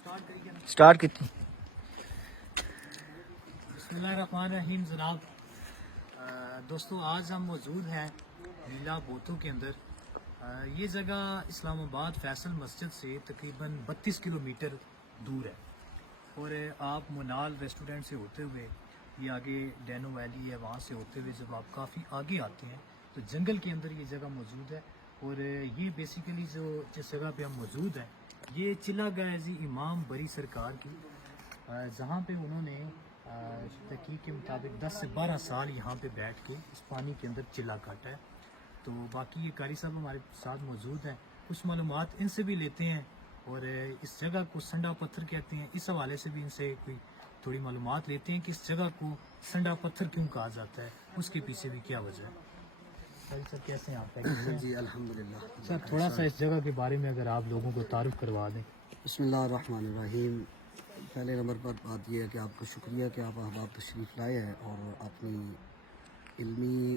Start कितनी बिस्मिल्लाहिर्रहमानिर्रहीम। जनाब दोस्तों, आज हम मौजूद हैं नीला बोतों के अंदर। ये जगह इस्लामाबाद फैसल मस्जिद से तकरीबन 32 किलोमीटर दूर है और आप मुनाल रेस्टोरेंट से होते हुए ये आगे डैनो वैली है, वहाँ से होते हुए जब आप काफ़ी आगे आते हैं तो जंगल के अंदर ये जगह मौजूद है। और ये बेसिकली जो जिस जगह पे हम मौजूद हैं ये चिल्ला गाजी इमाम बरी सरकार की, जहाँ पे उन्होंने तहकीक के मुताबिक 10 से 12 साल यहाँ पे बैठ के इस पानी के अंदर चिल्ला काटा है। तो बाकी ये कारी साहब हमारे साथ मौजूद हैं, कुछ मालूमात इनसे भी लेते हैं और इस जगह को संडा पत्थर कहते हैं, इस हवाले से भी इनसे कोई थोड़ी मालूमात लेते हैं कि इस जगह को संडा पत्थर क्यों कहा जाता है, उसके पीछे भी क्या वजह है। सर कैसे हैं आप? जी अल्हम्दुलिल्लाह। सर थोड़ा सा इस जगह के बारे में अगर आप लोगों को तारुफ करवा दें। बिस्मिल्लाहिर्रहमानिर्रहीम। पहले नंबर पर बात यह है कि आपका शुक्रिया कि आप अहबाब तशरीफ़ लाए हैं और अपनी इल्मी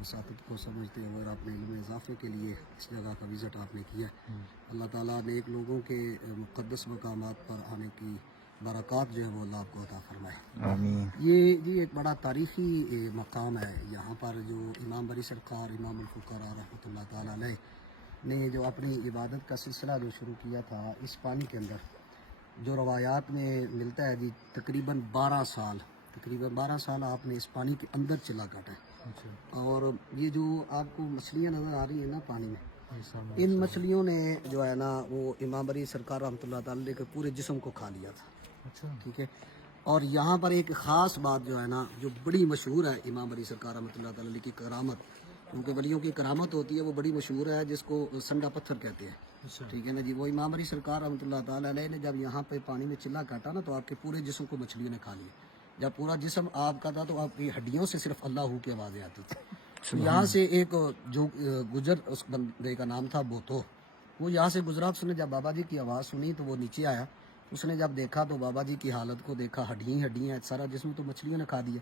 वसातत को समझते हुए और अपने इल्म इजाफे के लिए इस जगह का विज़िट आपने किया। अल्लाह ताला नेक लोगों के मुक़द्दस मकामात पर आने की बरक़ात जो है वो अल्लाह आपको अता फरमाए। आमीन। ये एक बड़ा तारीख़ी मकाम है। यहाँ पर जो इमाम बरी सरकार इमामुल फ़ुक़रा रहमतुल्लाह ताला अलैह ने जो अपनी इबादत का सिलसिला जो शुरू किया था इस पानी के अंदर, जो रवायात में मिलता है जी तकरीबन 12 साल आपने इस पानी के अंदर चिल्ला काटा है। और ये जो आपको मछलियाँ नज़र आ रही हैं ना पानी में, इन मछलियों ने जो है ना वो इमाम बरी सरकार रहमतुल्लाह ताला अलैह के पूरे जिस्म को खा लिया था। ठीक है। और यहाँ पर एक ख़ास बात जो है ना जो बड़ी मशहूर है इमाम बरी सरकार रहमतुल्लाह ताला अलैह की करामत, क्योंकि वलियों की करामत होती है वो बड़ी मशहूर है, जिसको संडा पत्थर कहते हैं। ठीक है ना जी। वो इमाम बरी सरकार रहमतुल्लाह ताला अलैह ने जब यहाँ पे पानी में चिल्ला काटा ना तो आपके पूरे जिस्म को मछलियों ने खा लिया। जब पूरा जिस्म आपका था तो आपकी हड्डियों से सिर्फ अल्लाह की आवाज़ें आती थी। तो यहाँ से एक जो गुजर, उस बंदे का नाम था बोतो, वो यहाँ से गुजरा। उसने जब बाबा जी की आवाज़ सुनी तो वो नीचे आया। उसने जब देखा तो बाबा जी की हालत को देखा, हड्डियाँ सारा जिस्म तो मछलियों ने खा दिया।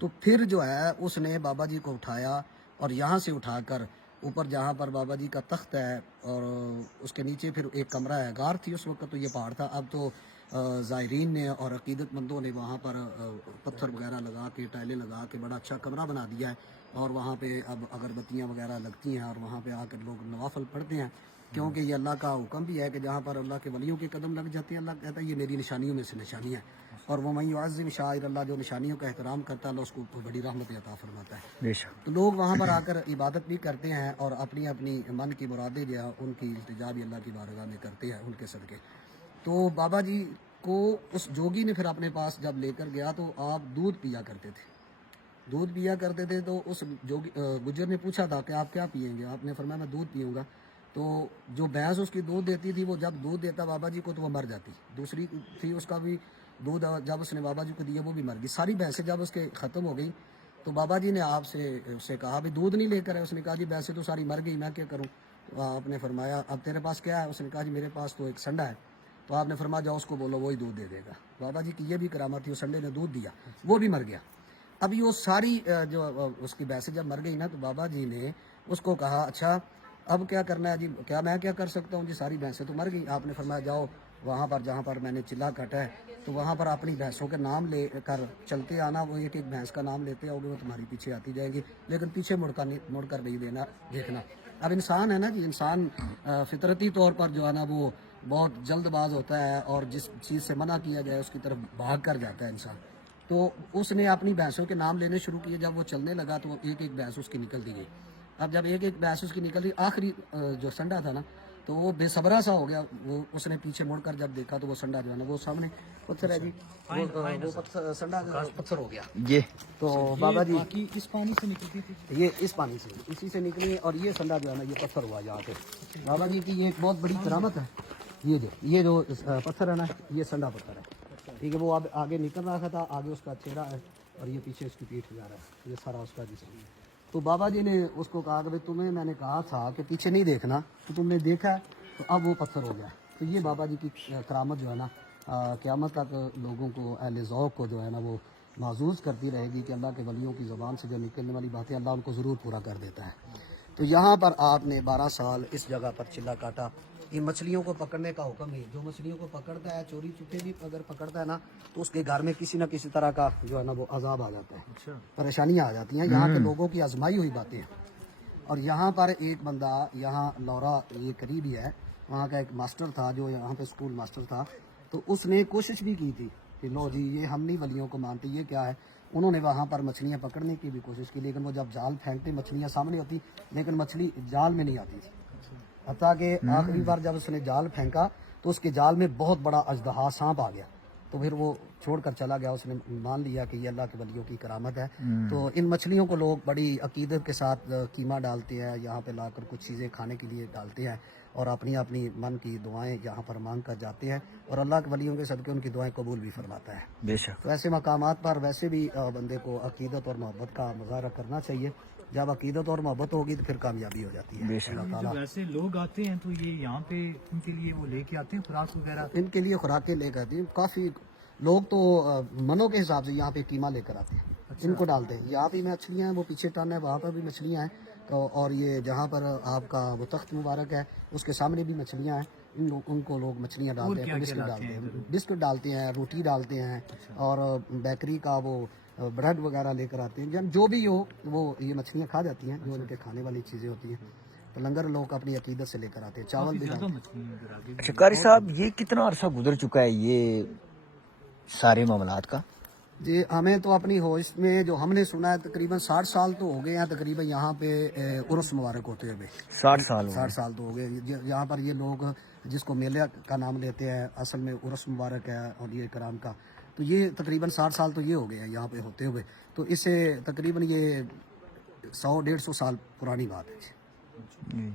तो फिर जो है उसने बाबा जी को उठाया और यहाँ से उठाकर ऊपर जहाँ पर बाबा जी का तख्त है और उसके नीचे फिर एक कमरा है। गार थी उस वक्त तो ये पहाड़ था, अब तो ज़ायरीन ने और अकीदतमंदों ने वहाँ पर पत्थर वगैरह लगा के टाइलें लगा के बड़ा अच्छा कमरा बना दिया है। और वहाँ पे अब अगरबत्तियाँ वगैरह लगती हैं और वहाँ पे आकर लोग नवाफल पढ़ते हैं, क्योंकि ये अल्लाह का हुक्म भी है कि जहाँ पर अल्लाह के वलियों के कदम लग जाते हैं अल्लाह कहता है ये मेरी निशानियों में से निशानी है। और वो मैं युअज़्ज़िम शाइर अल्लाह, जो निशानियों का एहतराम करता है अल्लाह उसको बड़ी रहमत अता फरमाता है। तो लोग वहाँ पर आकर इबादत भी करते हैं और अपनी अपनी मन की मुरादें जो है उनकी इल्तिजा भी अल्लाह की बारगाह में करते हैं उनके सदके। तो बाबा जी को उस जोगी ने फिर अपने पास जब लेकर गया तो आप दूध पिया करते थे। तो उस जोगी गुजर ने पूछा था कि आप क्या पिएंगे? आपने फरमाया मैं दूध पीऊँगा। तो जो भैंस उसकी दूध देती थी वो जब दूध देता बाबा जी को तो वो मर जाती। दूसरी थी उसका भी दूध जब उसने बाबा जी को दिया वो भी मर गई। सारी भैंसें जब उसके ख़त्म हो गई तो बाबा जी ने आपसे उससे कहा भी दूध नहीं लेकर है। उसने कहा जी भैंसें तो सारी मर गई, मैं क्या करूँ? तो आपने फरमाया अब तेरे पास क्या है? उसने कहा जी मेरे पास तो एक संडा है। तो आपने फरमाया जाओ उसको बोलो वही दूध दे देगा। बाबा जी की ये भी करामत थी, उस संडे ने दूध दिया, वो भी मर गया। अभी वो सारी जो उसकी भैंसें जब मर गई ना तो बाबा जी ने उसको कहा अच्छा अब क्या करना है जी? क्या मैं क्या कर सकता हूँ जी? सारी भैंसें तो मर गई। आपने फरमाया जाओ वहाँ पर जहाँ पर मैंने चिल्ला काटा है तो वहाँ पर अपनी भैंसों के नाम ले कर चलते आना। वो एक एक भैंस का नाम लेते आओगे वो तुम्हारी पीछे आती जाएगी, लेकिन पीछे मुड़कर नहीं देखना। अब इंसान है ना जी, इंसान फितरती तौर पर जो है ना वो बहुत जल्दबाज होता है और जिस चीज़ से मना किया जाए उसकी तरफ भाग कर जाता है इंसान। तो उसने अपनी भैंसों के नाम लेने शुरू किए। जब वो चलने लगा तो एक एक भैंस उसकी निकलती गई। अब जब एक एक भैंस उसकी निकल गई, आखिरी जो संडा था ना तो वो बेसब्रा सा हो गया। वो उसने पीछे मुड़कर जब देखा तो वो संडा जो है ना वो सामने पत्थर है जी, वो पत्थर संडा पत्थर हो गया। ये तो बाबा जी इस पानी से निकलती थी, ये इस पानी से इसी से निकली और ये संडा जो है ना ये पत्थर हुआ यहाँ पे। बाबा जी की ये एक बहुत बड़ी करामत है। ये जो पत्थर है ना ये संडा पत्थर है। ठीक है। वो अब आगे निकल रहा था, आगे उसका चेहरा है और ये पीछे उसकी पीठ जा रहा है, ये सारा उसका जिस्म है। तो बाबा जी ने उसको कहा कि भाई तुम्हें मैंने कहा था कि पीछे नहीं देखना, तो तुमने देखा तो अब वो पत्थर हो गया। तो ये बाबा जी की करामत जो है ना क़यामत तक लोगों को अहले ज़ौक़ को जो है ना वो महसूस करती रहेगी कि अल्लाह के वलियों की ज़बान से जो निकलने वाली बातें अल्लाह उनको ज़रूर पूरा कर देता है। तो यहाँ पर आपने 12 साल इस जगह पर चिल्ला काटा इन मछलियों को पकड़ने का हुक्म है। जो मछलियों को पकड़ता है, चोरी छुपे भी अगर पकड़ता है ना, तो उसके घर में किसी न किसी तरह का जो है ना वो अजाब आ जाता है, अच्छा। परेशानियां आ जाती हैं। यहाँ के लोगों की आजमाई हुई बातें हैं। और यहाँ पर एक बंदा, यहाँ लौरा ये करीब ही है, वहाँ का एक मास्टर था जो यहाँ पे स्कूल मास्टर था, तो उसने कोशिश भी की थी कि लो जी ये हम नहीं वलियों को मानते, ये क्या है। उन्होंने वहाँ पर मछलियाँ पकड़ने की भी कोशिश की, लेकिन वो जब जाल फेंकते मछलियाँ सामने होती, लेकिन मछली जाल में नहीं आती थी। हत्ता कि आखिरी बार जब उसने जाल फेंका तो उसके जाल में बहुत बड़ा अजदहा सांप आ गया, तो फिर वो छोड़ कर चला गया। उसने मान लिया कि ये अल्लाह के वलियों की करामत है। तो इन मछलियों को लोग बड़ी अकीदत के साथ कीमा डालते हैं, यहाँ पे लाकर कुछ चीज़ें खाने के लिए डालते हैं और अपनी अपनी मन की दुआएं यहाँ पर मांग कर जाते हैं, और अल्लाह के वलियों के सदके उनकी दुआएं कबूल भी फरमाता है। बेशक। तो ऐसे मकामात पर वैसे भी बंदे को अकीदत और मोहब्बत का मुजाहरा करना चाहिए। जब अकीदत और मोहब्बत होगी तो फिर कामयाबी हो जाती है। बेशक। अल्लाह जब ताला ऐसे लोग आते हैं तो ये यहाँ पे उनके लिए वो लेके आते हैं खुराक वगैरह? इनके लिए खुराकें लेकर आती हैं। काफ़ी लोग तो मनों के हिसाब से यहाँ पे कीमा लेकर आते हैं, इनको डालते हैं। यहाँ भी मछलियाँ हैं, वो पीछे टन है, वहाँ पर भी मछलियाँ हैं। तो और ये जहाँ पर आपका वो तख्त मुबारक है उसके सामने भी मछलियाँ हैं। उनको लोग मछलियाँ डालते हैं, बिस्किट डालते हैं, बिस्किट डालते हैं, रोटी डालते हैं, और बेकरी का वो ब्रेड वगैरह लेकर आते हैं। जब जो भी हो वो ये मछलियाँ खा जाती हैं, जो उनके खाने वाली चीज़ें होती हैं। तो लंगर लोग अपनी अकीदत से लेकर आते हैं, चावल भी डालते हैं। मछलियाँ इधर आगे भी। अच्छा कारी साहब, ये कितना अरसा गुजर चुका है ये सारे मामलात का? जी हमें तो अपनी होश में जो हमने सुना है तकरीबन 60 साल तो हो गए हैं तकरीबन यहाँ पे उर्स मुबारक होते हुए। 60 साल हो 60 साल तो हो गए। यहाँ पर ये लोग जिसको मेले का नाम लेते हैं, असल में उर्स मुबारक है और ये कराम का, तो ये तकरीबन 60 साल तो ये हो गए हैं यहाँ पे होते हुए। तो इससे तकरीबन ये 100-150 साल पुरानी बात है। गए।